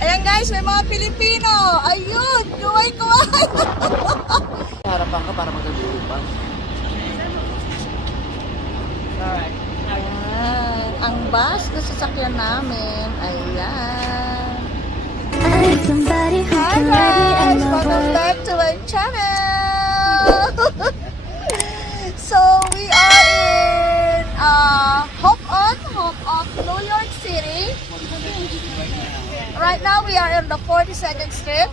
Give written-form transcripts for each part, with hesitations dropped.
Ayan guys, may mga Pilipino. Ayun, kuway-kuway. Harapan ka para magkagurupas. Alright. Ayan. Ang bus na sasakyan namin. Ayan. Hi guys! Welcome back to my channel! So, we are in Hope On, New York City. Right now, we are in the 42nd Street.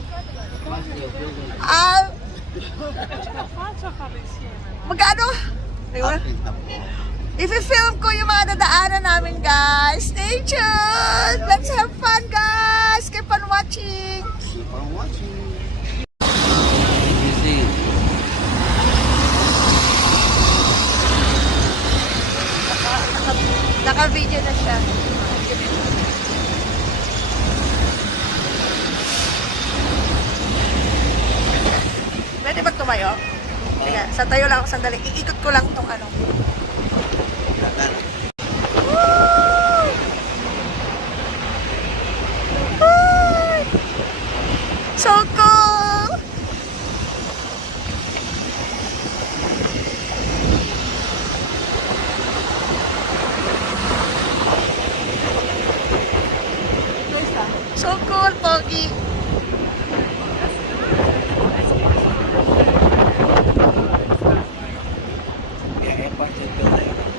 Magkano? I-film ko yung mga dadaanan namin, guys. Stay tuned! Let's have fun, guys! Keep on watching! Keep on watching. Easy. Naka-video na siya. Pwede ba tumayo? Teka, sa tayo lang ako sandali. Iikot ko lang itong ano. Woo! Hi! So cool! So cool, Pogi!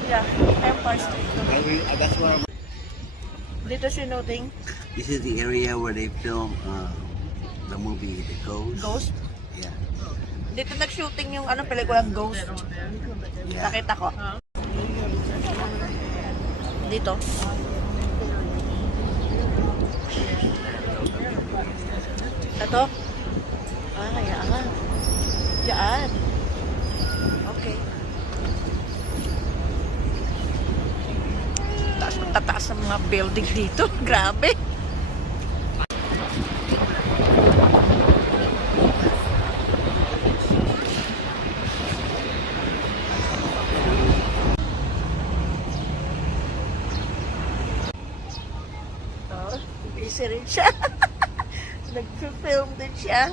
Yeah, Empire State Building. That's where Dito sinuting this is the area where they film the movie The Ghost. Ghost. Yeah. Dito nag-shooting yung ano pelikulang Ghost. Yeah. Nakita ko. Dito. Ito? Yan. Yan. Okay. Tataas ng mga building dito. Grabe. Busy rin siya. Nag-film din siya.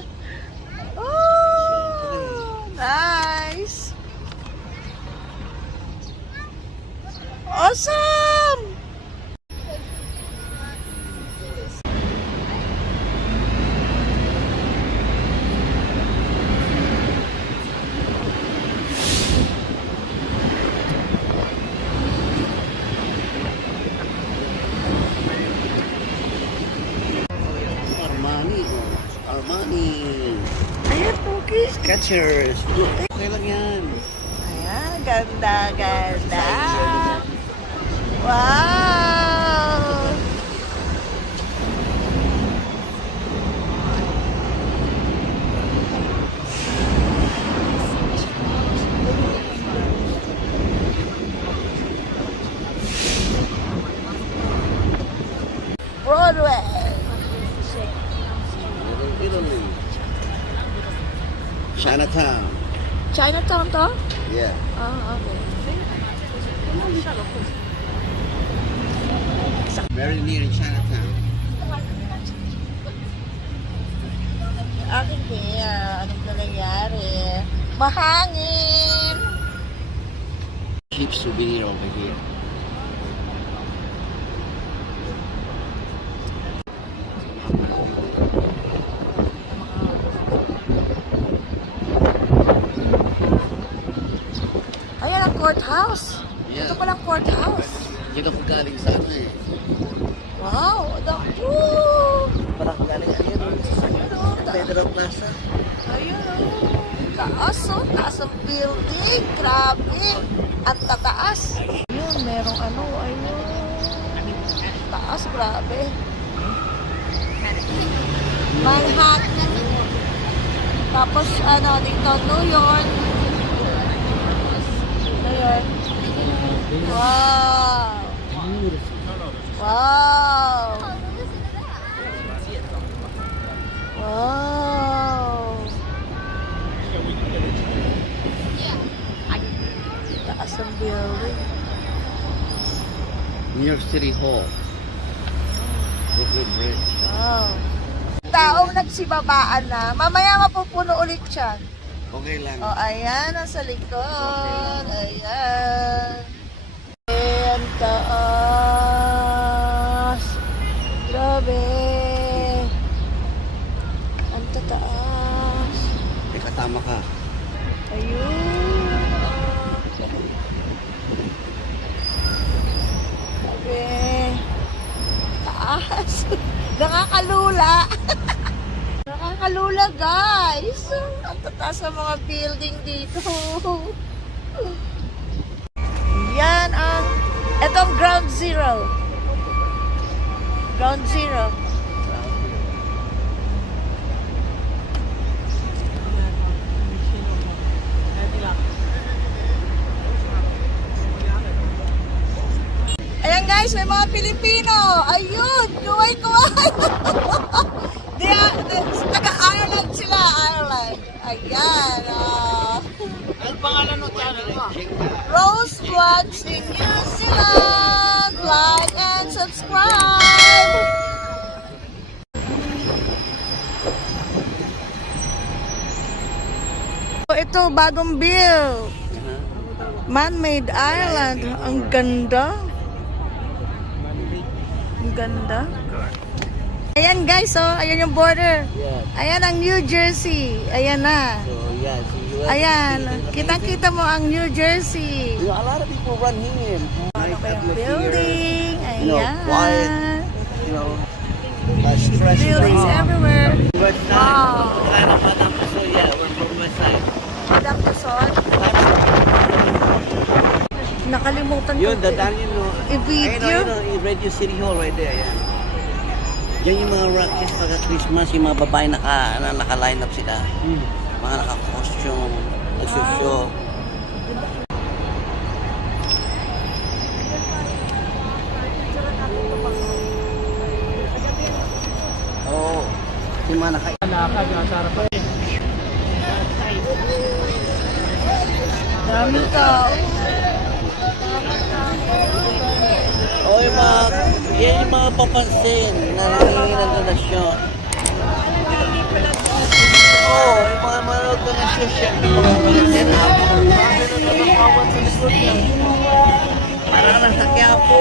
Oh, nice. Awesome! Armani. Ayan, Pogi. Skechers. Okay lang yan. Ayan, ganda, ganda. Wow! Broadway. Italy. Chinatown. Chinatown to? Yeah. Ah, okay. Very near Chinatown. Akin kaya, anong na nangyari? Mahangin! Cheap souvenir over here. Ayan ang courthouse. Yeah. Ito palang courthouse. Dito ko galing sa ano eh. Wow! Woo! Parang galing Federal Plaza. Ayun o. Taas o. Taas ang building. Grabe. Ang tataas. Ayun, merong ano. Ayun. Taas, grabe. Manhattan. Tapos, ano, dito, New York. New York. Wow. Wow. Wow. Taas ang building. New York City Hall. Brooklyn Bridge. Wow. taong nagsibabaan na. Mamaya mapupuno ulit yan. Okay lang. O, ayan, nasa likod. Ayan. Ayan, taas. Grabe. Ang tataas. May kasama ka. Ayun. Grabe. Taas. Nakakalula. Nakakalula, guys. Ang tataas ng mga building dito. Yan ang, etong ground zero. Ground zero. Ayan guys, may mga Pilipino. Ayun, kuway-kuway. Taga-Ireland sila, Ireland. Ayan. Ano pangalan ng channel mo? Rose Vlogs in New Zealand. Like and subscribe. Ito, bagong build. Man-made island. Ang ganda. Ang ganda. Ayan guys, oh. Ayan yung border. Yeah. Ayan ang New Jersey. Ayan na. So, yeah. So you have Ayan. Kitang-kita mo ang New Jersey. You know, a lot of people run here. Ano pa yung building? You know, Ayan. quiet. You know, stress. Buildings everywhere. West side. Wow. Kind of Madam so yeah, we're from west side. Madam Tussauds. Nakalimutan ko. Yun, dadaan yun, no? I-video. Ayun, Radio City Hall right there, yan. Yan yung mga Rockies pagka Christmas, yung mga babae naka-line up sila. Mga naka-costume, nagsushow. Oo. Yung mga naka... Lakad, nasa harapan. Daming tao. Oo, yung mga... Yan yung mga papansin na nangingi ng donasyon. Oo, yung mga manood ng donasyon, yung mga papansin na ako. Para naman sa Quiapo.